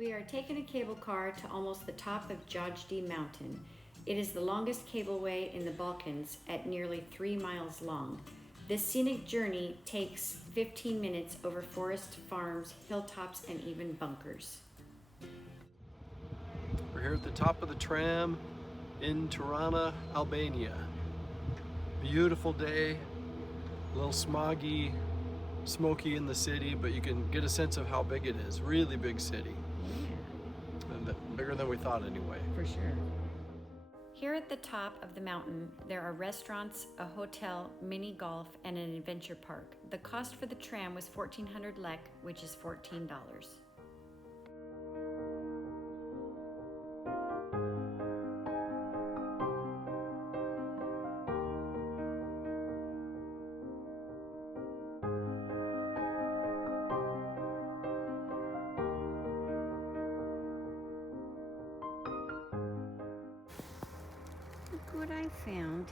We are taking a cable car to almost the top of Jajdi Mountain. It is the longest cableway in the Balkans at nearly 3 miles long. This scenic journey takes 15 minutes over forest, farms, hilltops, and even bunkers. We're here at the top of the tram in Tirana, Albania. Beautiful day, a little smoggy, smoky in the city, but you can get a sense of how big it is. Really big city. Yeah. And bigger than we thought anyway. For sure. Here at the top of the mountain, there are restaurants, a hotel, mini golf, and an adventure park. The cost for the tram was 1,400 lek, which is $14. Look what I found.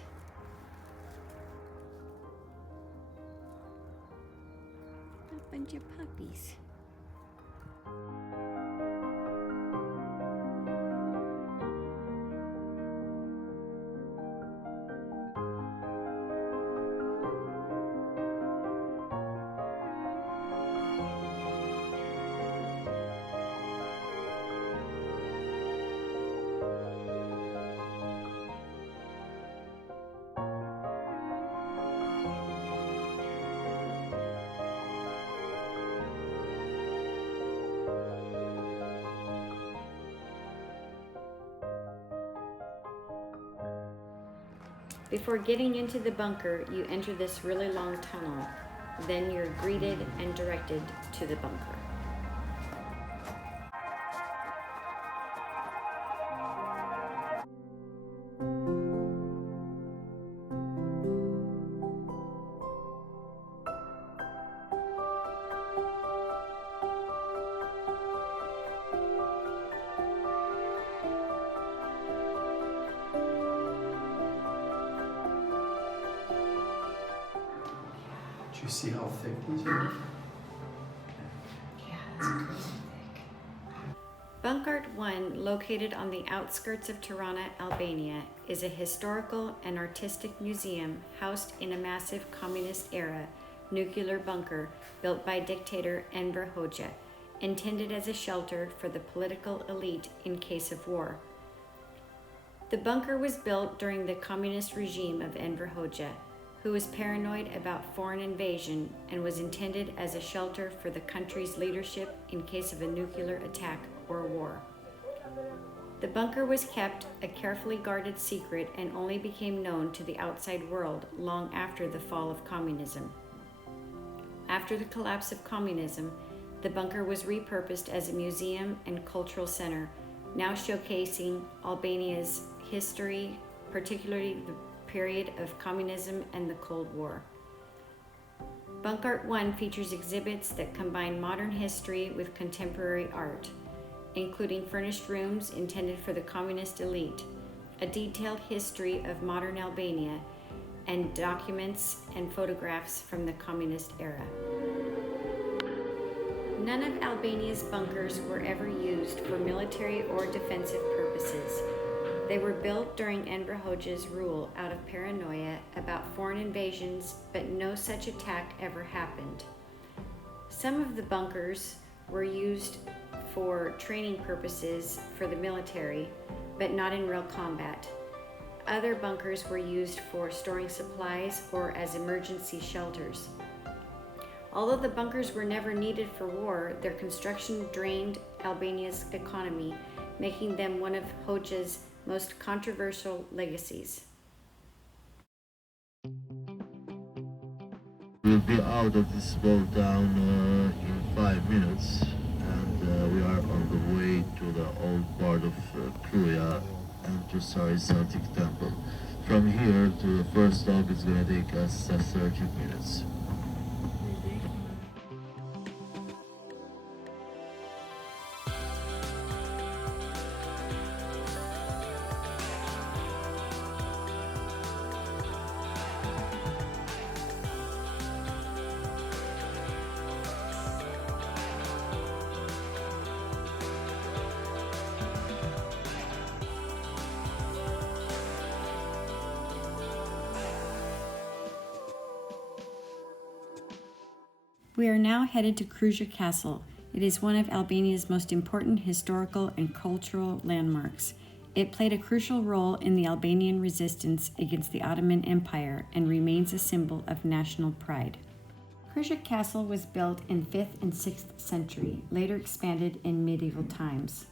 A bunch of puppies. Before getting into the bunker, you enter this really long tunnel. Then you're greeted and directed to the bunker. Do you see how thick these are? Yeah, that's crazy thick. Bunkart 1, located on the outskirts of Tirana, Albania, is a historical and artistic museum housed in a massive communist-era nuclear bunker built by dictator Enver Hoxha, intended as a shelter for the political elite in case of war. The bunker was built during the communist regime of Enver Hoxha, who was paranoid about foreign invasion and was intended as a shelter for the country's leadership in case of a nuclear attack or war. The bunker was kept a carefully guarded secret and only became known to the outside world long after the fall of communism. After the collapse of communism, the bunker was repurposed as a museum and cultural center, now showcasing Albania's history, particularly the period of communism and the Cold War. Bunkart 1 features exhibits that combine modern history with contemporary art, including furnished rooms intended for the communist elite, a detailed history of modern Albania, and documents and photographs from the communist era. None of Albania's bunkers were ever used for military or defensive purposes. They were built during Enver Hoxha's rule out of paranoia about foreign invasions, but no such attack ever happened. Some of the bunkers were used for training purposes for the military, but not in real combat. Other bunkers were used for storing supplies or as emergency shelters. Although the bunkers were never needed for war, their construction drained Albania's economy, making them one of Hoxha's most controversial legacies. We'll be out of this boat down in 5 minutes, and we are on the way to the old part of Kruja and to Sari Celtic Temple. From here to the first stop is going to take us 30 minutes. We are now headed to Kruja Castle. It is one of Albania's most important historical and cultural landmarks. It played a crucial role in the Albanian resistance against the Ottoman Empire and remains a symbol of national pride. Kruja Castle was built in 5th and 6th century, later expanded in medieval times.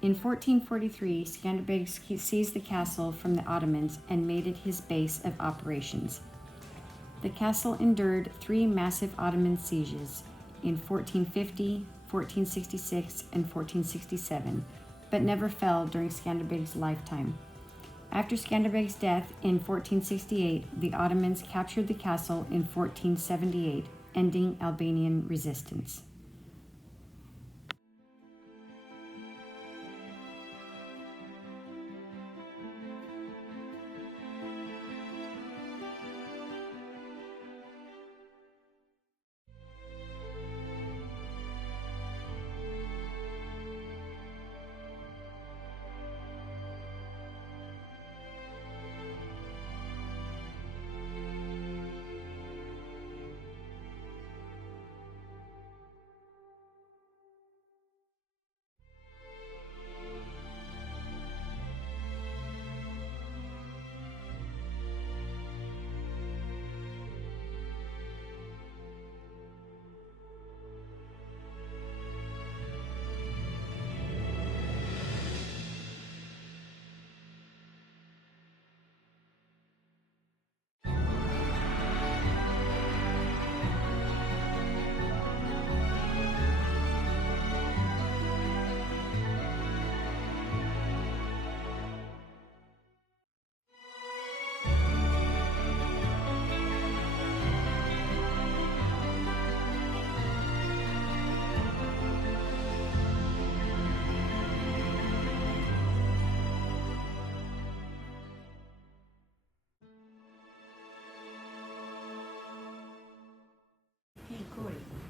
In 1443, Skanderbeg seized the castle from the Ottomans and made it his base of operations. The castle endured 3 massive Ottoman sieges in 1450, 1466, and 1467, but never fell during Skanderbeg's lifetime. After Skanderbeg's death in 1468, the Ottomans captured the castle in 1478, ending Albanian resistance.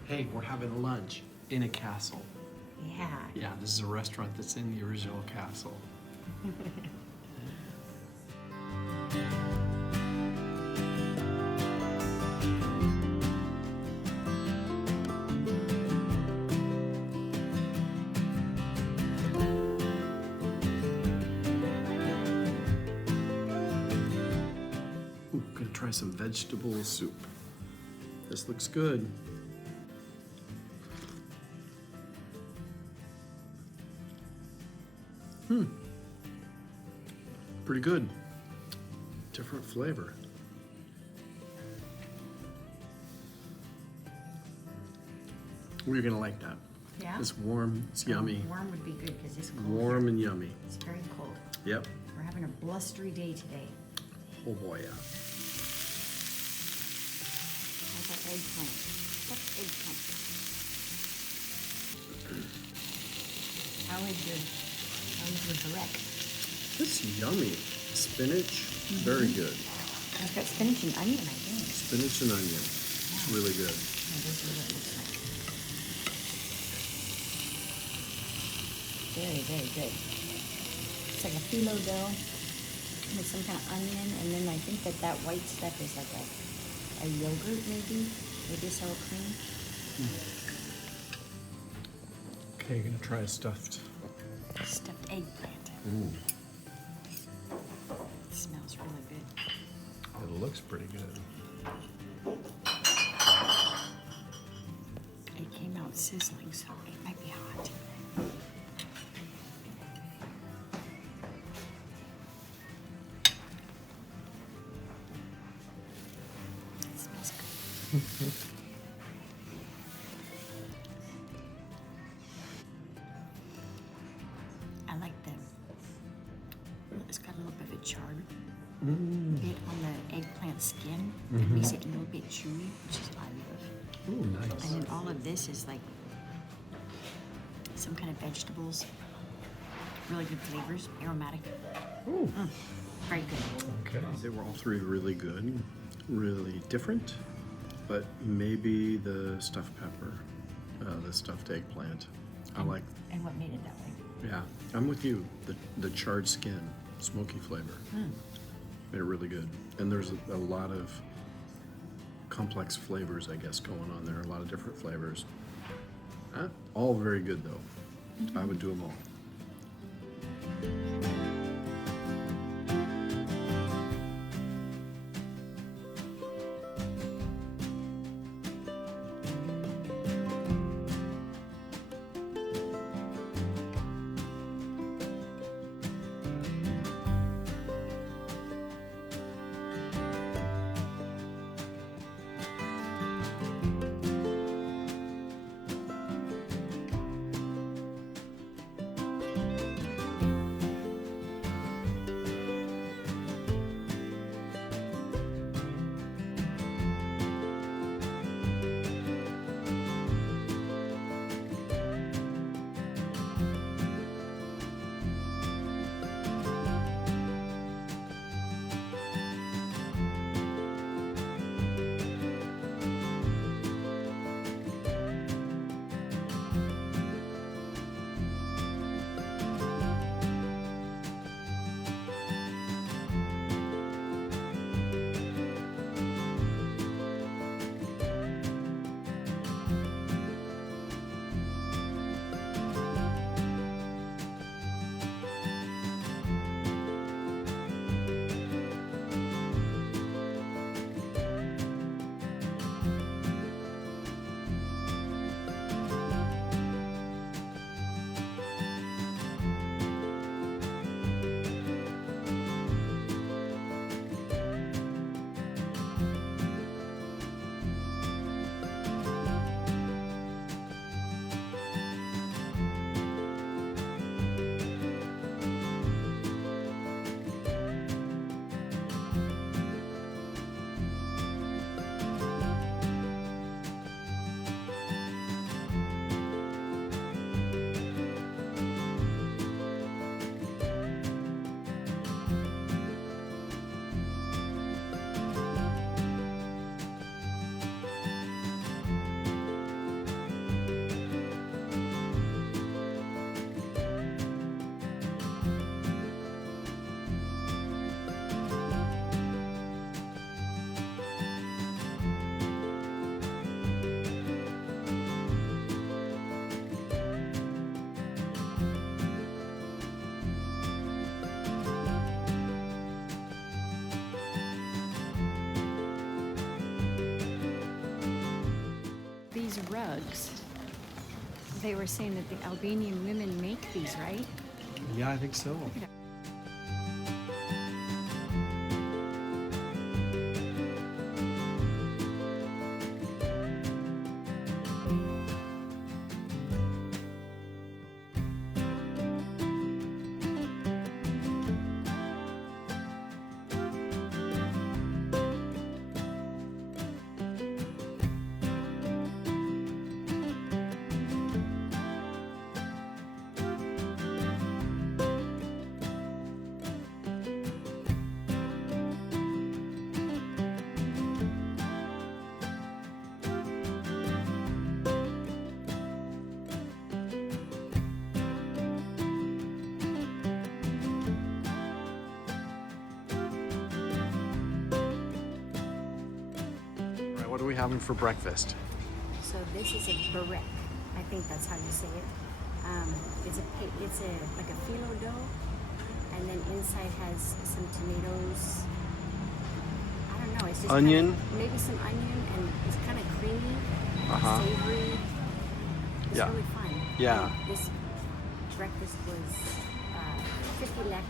Hey, we're having lunch in a castle. Yeah. Yeah, this is a restaurant that's in the original castle. Ooh, gonna try some vegetable soup. This looks good. Pretty good. Different flavor. You're gonna like that. Yeah? It's warm, it's yummy. Warm would be good because it's cold. Warm and yummy. It's very cold. Yep. We're having a blustery day today. Oh boy, yeah. How's that eggplant? What's eggplant? How is your direct? It's yummy. Spinach, very good. I've got spinach and onion, I think. Spinach and onion. It's really good. Yeah, this is what it looks like. Very, very good. It's like a phyllo dough with some kind of onion, and then I think that white stuff is like a yogurt, maybe sour cream. Okay, gonna try a stuffed. Stuffed eggplant. Ooh, It smells really good. it looks pretty good. It came out sizzling, so it might be hot. It smells good. I like them. It's got a little bit of a charred bit on the eggplant skin that makes it a little bit chewy, which is I love. Ooh, nice. And then all of this is like some kind of vegetables, really good flavors, aromatic. Ooh. Very good. Okay. They were all three really good, really different, but maybe the stuffed pepper, the stuffed eggplant. I like. And what made it that way? Yeah, I'm with you. The charred skin, smoky flavor. Made it really good. And there's a lot of complex flavors, I guess, going on there. A lot of different flavors. All very good, though. I would do them all. These rugs, they were saying that the Albanian women make these, right? Yeah, I think so. What are we having for breakfast? So this is a barek. I think that's how you say it. It's like a phyllo dough, and then inside has some tomatoes. I don't know. It's just Onion? Maybe some onion, and it's kind of creamy, savory. It's Yeah. really fun. Yeah. And this breakfast was 50 lek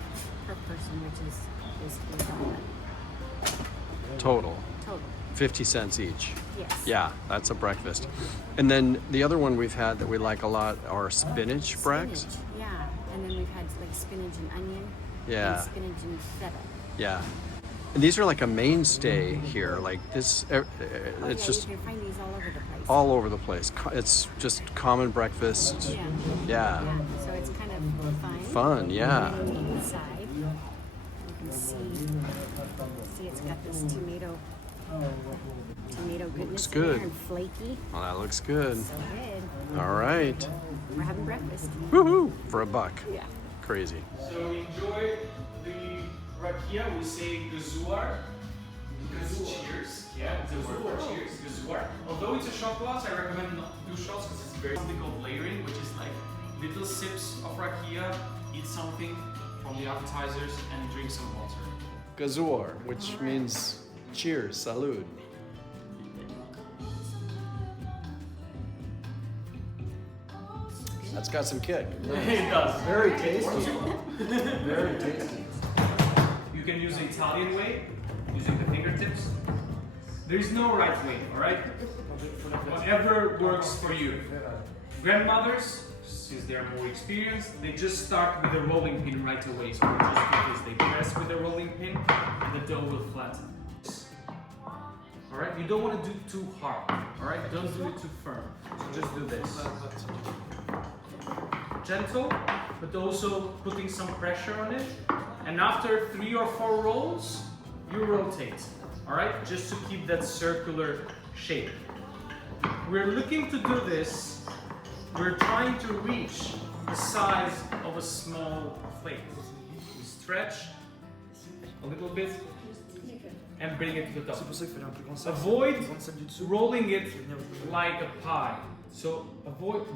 per person, which is basically $1 Total. total. 50 cents each. Yes. Yeah, that's a breakfast. And then the other one we've had that we like a lot are spinach breaks. Spinach, yeah. And then we've had like spinach and onion. Yeah. And spinach and feta. Yeah. And these are like a mainstay here. Like this, it's Yeah, just you can find these all over the place. all over the place. It's just common breakfast. Yeah. Yeah. Yeah. So it's kind of fun. Fun, yeah. And then inside, you can see it's got this tomato goodness Looks in good. there and flaky. Well, that looks good. So good. All right. We're having breakfast. Woohoo! For $1. Yeah. Crazy. So enjoy the rakia, we say gazuar, Cheers. Yeah, it's a word for cheers. Gazoor. Although it's a shot glass, I recommend not to do shots because it's very something called layering, which is like little sips of rakia, eat something from the appetizers, and drink some water. Gazoor, which means cheers, salud. That's got some kick. It does. Very tasty. Very tasty. You can use the Italian way, using the fingertips. There is no right way, alright? Whatever works for you. Grandmothers, since they're more experienced, they just start with a rolling pin right away. So they just do this. They press with a rolling pin and the dough will flatten. Alright? You don't want to do too hard. Alright? Don't do it too firm. So just do this. Gentle, but also putting some pressure on it. And after 3 or 4 rolls, you rotate. Alright? Just to keep that circular shape. We're looking to do this. We're trying to reach the size of a small plate. We stretch a little bit and bring it to the top. Avoid rolling it like a pie. So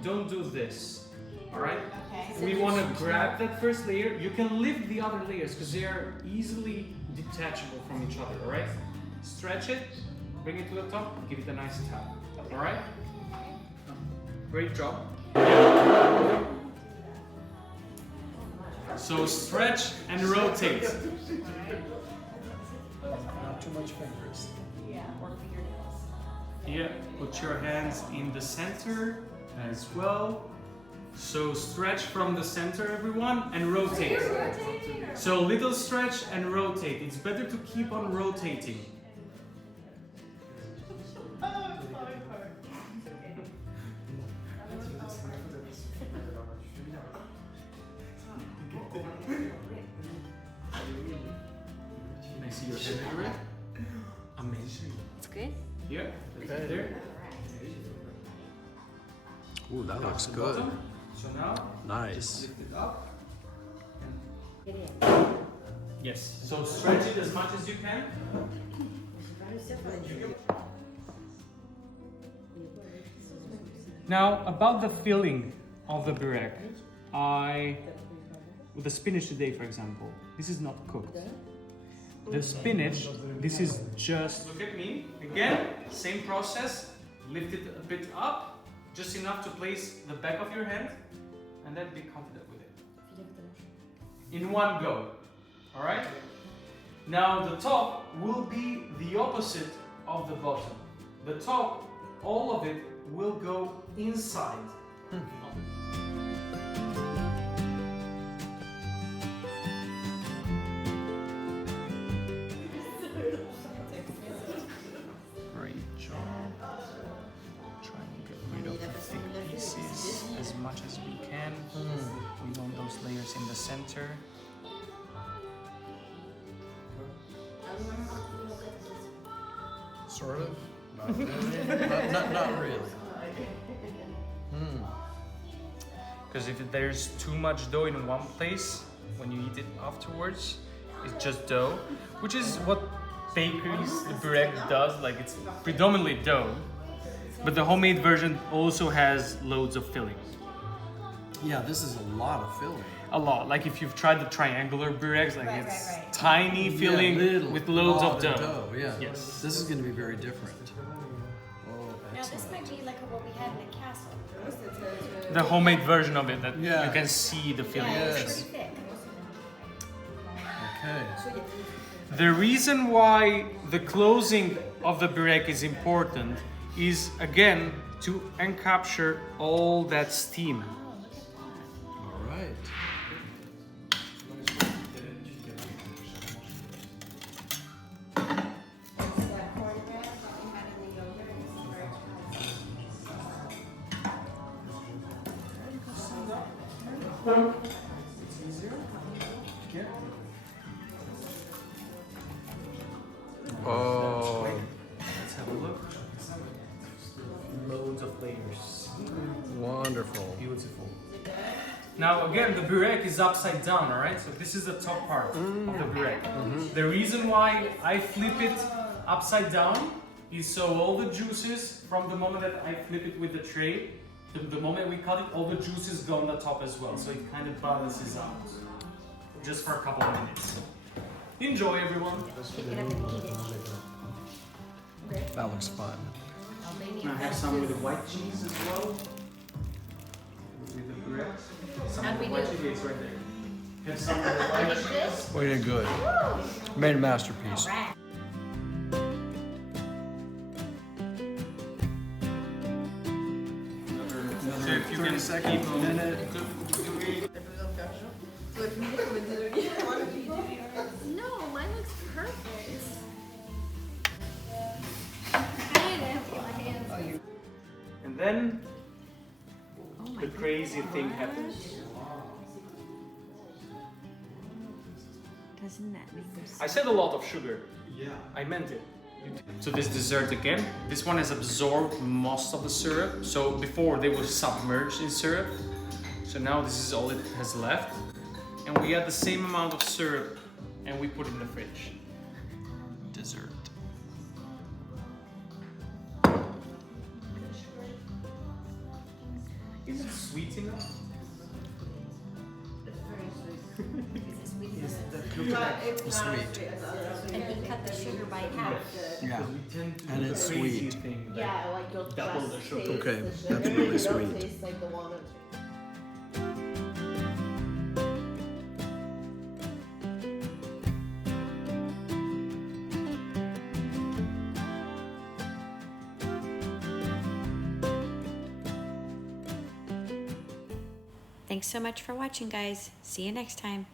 don't do this. Alright? We want to grab that first layer. You can lift the other layers because they are easily detachable from each other. Alright? Stretch it, bring it to the top, give it a nice tap. Alright? Great job. So stretch and rotate. Not too much fingers. Yeah, put your hands in the center as well. So stretch from the center, everyone, and rotate. So little stretch and rotate. It's better to keep on rotating. Can I see your hand? Amazing. It's good. Yeah, right there. Ooh, that looks The good. bottom. So now, Nice. lift it up. Yes. So stretch it as much as you can. Now, about the filling of the burek, with the spinach today, for example, this is not cooked. The spinach, this is just, look at me, again, same process, lift it a bit up, just enough to place the back of your hand, and then be confident with it. In one go, all right? Now the top will be the opposite of the bottom. The top, all of it will go inside. Great job. Try and get rid of the thick pieces as much as we can. We want those layers in the center. Sort of. Not really. not really. Because if there's too much dough in one place, when you eat it afterwards, it's just dough, which is what bakeries, the burek does, like it's predominantly dough. But the homemade version also has loads of filling. Yeah, this is a lot of filling. A lot. Like if you've tried the triangular bureks, like Right, it's right. tiny filling little, with loads lot of dough. Yeah. Yes. This is going to be very different. Oh, Now this excellent. might be like what we had in the castle. The homemade version of it that Yeah. you can see the filling. Yeah, Yes. it's pretty thick. Okay. The reason why the closing of the burek is important is again to encapture all that steam. All right. Oh, Let's have a look. Loads of layers. wonderful. Beautiful. Now again, the burek is upside down, alright? So this is the top part of the burek. The reason why I flip it upside down is so all the juices from the moment that I flip it with the tray, the moment we cut it, all the juices go on the top as well. So it kind of balances out. Just for a couple of minutes. Enjoy, everyone. Pick it up and eat it. Okay. That looks fun. Albania I have some with the white cheese as well. With the bread. Some How with do the we white do? cheese, it's right there. Have some with the white Like cheese. this? We did good. Made a masterpiece. Alright. So if you can keep on No, mine looks perfect. And then Oh my the crazy thing happens. Doesn't that make them I said a lot of sugar. Yeah. I meant it. So this dessert again, this one has absorbed most of the syrup. So before they were submerged in syrup. So now this is all it has left. And we add the same amount of syrup and we put it in the fridge. Dessert. Is it sweet enough? Sweet. And he cut the sugar by half. Yeah. We tend to And do the it's crazy sweet. thing that Yeah, like you'll double just the sugar. taste Okay, the sugar. that's really You don't sweet. taste like the walnuts. Thanks so much for watching, guys. See you next time.